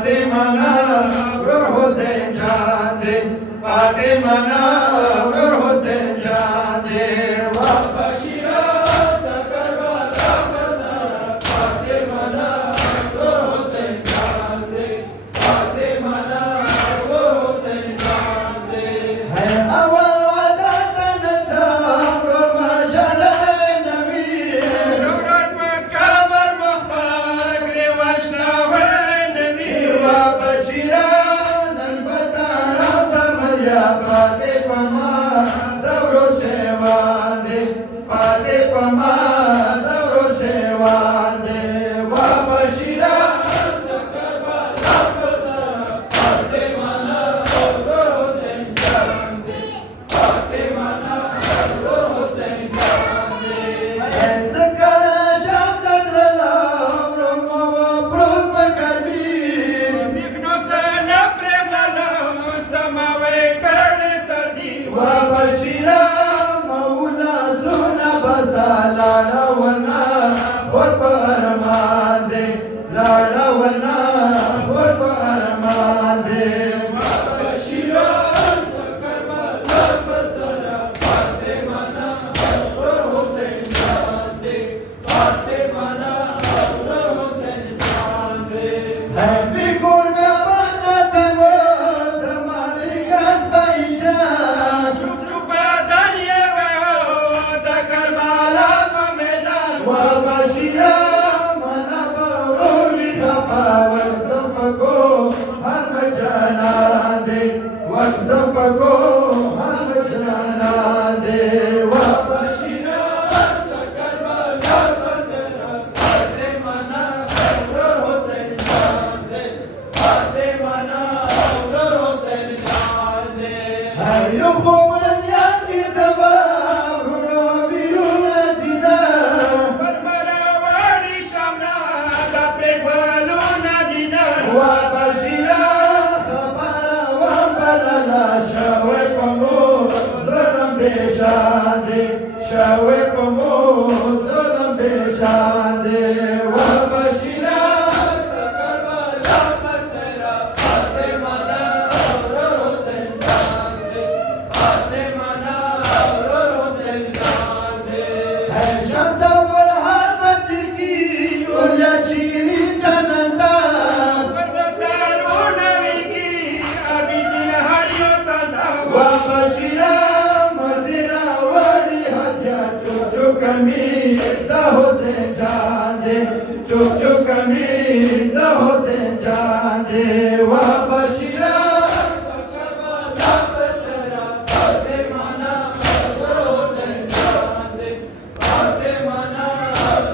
फातिमाना वर हुसैन जान दे फातिमाना वर हुसैन जान दे बशीरा करबला बसरा फातिमाना वर हुसैन जान दे फातिमाना वर हुसैन जान दे है अवल वदत नजाम रमजान नबी नूरत मकाबर मुखबार के वशवा नबी व बशीरा नबताना तमया फातिमा दौरो शेवान दे फातिमा दौरो शेवान दे व बशीरा करबला बसरा फातिमाना वर हुसैन जान दे फातिमाना वर हुसैन जान दे ذكر شمتت للأمر ومبروك بقلبي ابن سنة برغلام سماوي كرن سردي وبشيرا مولا سونا بستا لاڑا ونا اور پرمان دے لاڑا ونا اور پرمان دے وبشيرا کربلا بسرا فاطمہ ور حسین جان دے فاطمہ ور حسین جان دے ہے بیگور بابا دماغی گاز بایجان چوپ چوپ دنیا دا کربلا میدان و بشیرا منا بروری خپا وزم کو ہم جانا دے وزم کو ہم جانا دے و بشیرا کربلا بسرا فاطمہ ور حسین جان دے فاطمہ ور حسین جان دے ہے خوبن یادی دبا رویلون دینا بربرا واری شامنا دا پریگوالون دینا و بشیرا خبارا و بلالا شاوی پمو ظلم بیشان دے شاوی پمو ظلم بیشان دے و بشیرا کربلا بسرا فاطمہ ور حسین جان دے فاطمہ ور حسین جان دے ہے شمس برہان بدر کی اولیا شیرین جنتا بربسارو نبی کی ابی دل ہریو تندا و بشیرا مدینہ وڑی ہتیا چوچو کمیز دا حسین جان دے چوچو کمیز دا حسین جان دے و بشیرا کربلا بسرا فاطمہ ور حسین جان دے فاطمہ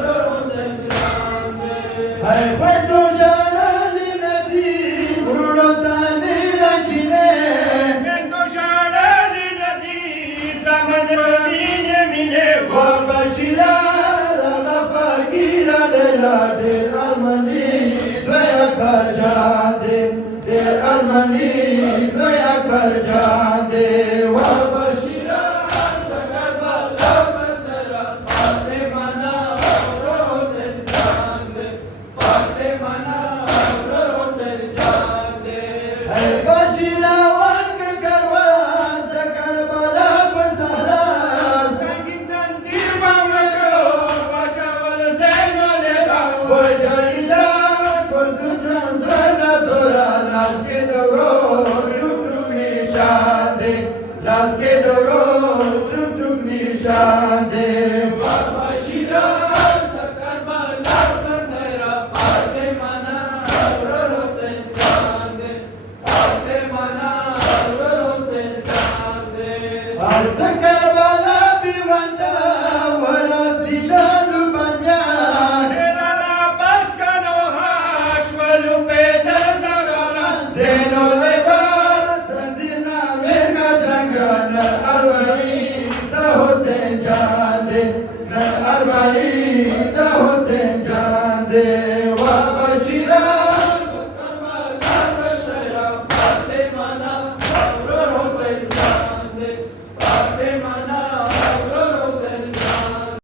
ور حسین جان دے ہے فیدو جلالی ندی برڑو تانی رکھنے فیدو جلالی ندی زمن رمینے ملے و بشیرا رلا فقیرہ لیلا دیر ارمنی زوی اکبر جان دے دیر ارمنی زوی اکبر جان دے و بشیرا کربلا بسرا فاطمہ ور حسین جان دے فاطمہ ور حسین جان دے ہے بشیرا وانگ کروان دا کربلا بسرا سنگین زنزیر بامکو بچاول زین و لیبا و جڑیدا پر سنران زرنا زورا لاس کے دورو چوک چوک نشان دے لاس کے دورو چوک چوک نشان دے و بشیرا کربلا بسرا فاطمہ ور حسین جان دے فاطمہ ور حسین جان دے ہر کربلا بیوانتا ولا سجانو بنجان لالا بس کنو ہاش ولو پیدا زراران زینو لیبات زنزینا مرگا جنگان اروائی دا حسین جان دے اروائی دا حسین